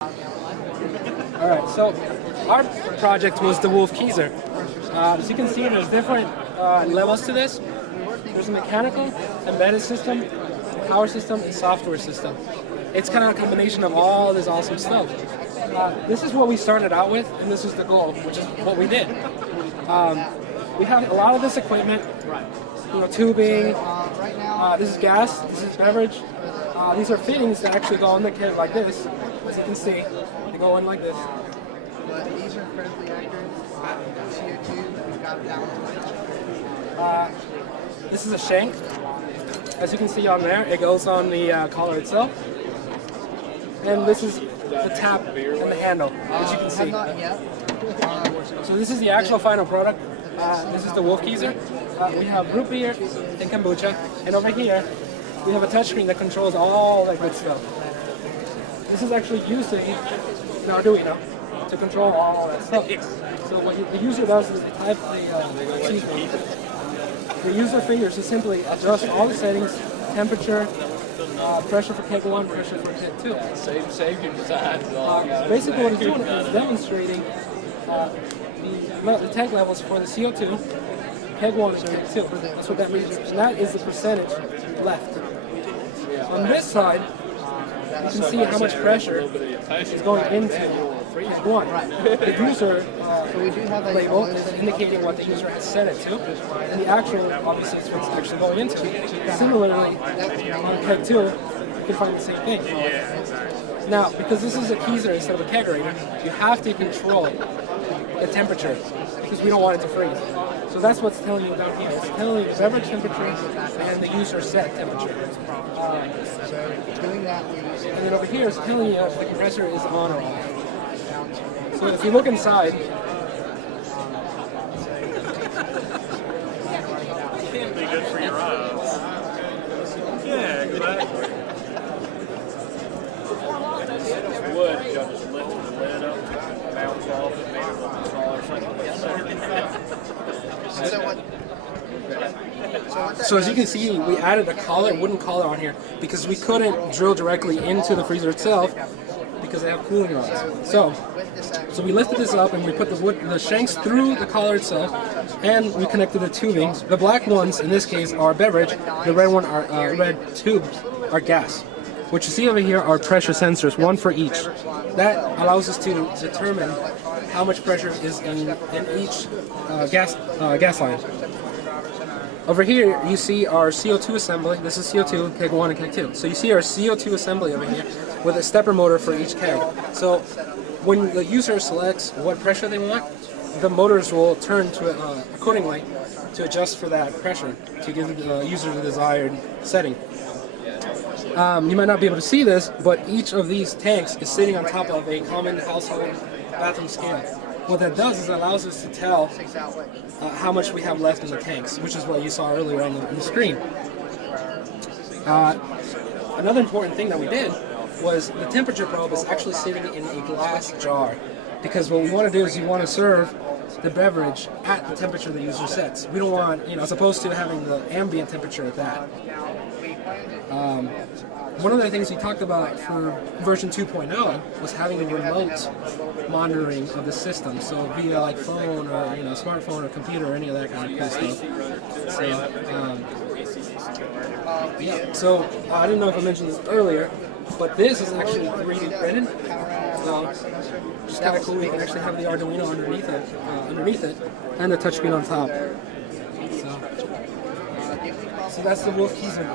Alright, so our project was the Wolf Keezer. As you can see, there's different levels to this. There's a mechanical, embedded system, power system, and software system. It's kind of a combination of all this awesome stuff. This is what we started out with, and this is the goal, which is what we did. We have a lot of this equipment, tubing. This is gas. This is beverage. These are fittings that actually go in the kit like this. As you can see, they go in like this. These are incredibly accurate. CO2, we've got down to This is a shank. As you can see on there, it goes on the collar itself. And this is the tap and the handle, as you can see. So this is the actual final product. This is the Wolf Keezer. We have root beer and kombucha. And over here, we have a touchscreen that controls all that good stuff. This is actually using an Arduino to control all that stuff. So what the user does is type the user fingers to simply adjust all the settings, temperature, pressure for keg 1, pressure for keg 2. Save your design. Basically what it's doing is demonstrating the tank levels for the CO2, keg 1 and keg 2. That's what that means. And that is the percentage left. On this side, you can see how much pressure is going into keg 1. The user label is indicating what the user has set it to, and the actual, obviously, is what's actually going into. Similarly, on keg 2, you can find the same thing. Now, because this is a Keezer instead of a kegerator, you have to control the temperature, because we don't want it to freeze. So that's what's telling you down here. It's telling you the beverage temperature and the user set temperature. And then over here, it's telling you if the compressor is on or off. So if you look inside, It can be good for your eyes. Yeah, exactly. Wood, you just lift the lid up, bounce off, and make it a little bit smaller, so as you can see, we added a collar, wooden collar on here, because we couldn't drill directly into the freezer itself because they have cooling rods. So we lifted this up and we put the shanks through the collar itself, and we connected the tubing. The black ones, in this case, are beverage. The red one are red tubes are gas. What you see over here are pressure sensors, one for each. That allows us to determine how much pressure is in each gas line. Over here, you see our CO2 assembly. This is CO2, keg 1 and keg 2. So you see our CO2 assembly over here with a stepper motor for each keg. So when the user selects what pressure they want, the motors will turn to accordingly to adjust for that pressure to give the user the desired setting. You might not be able to see this, but each of these tanks is sitting on top of a common household bathroom scale. What that does is it allows us to tell how much we have left in the tanks, which is what you saw earlier on the screen. Another important thing that we did was the temperature probe is actually sitting in a glass jar, because what we want to do is you want to serve the beverage at the temperature the user sets. We don't want, as opposed to having the ambient temperature at that. One of the things we talked about for version 2.0 was having a remote monitoring of the system, so via like phone or smartphone or computer or any of that kind of cool stuff. So I didn't know if I mentioned this earlier, but this is actually 3D printed. It's kind of cool. You can actually have the Arduino underneath it, and the touchscreen on top. So that's the Wolf Keezer.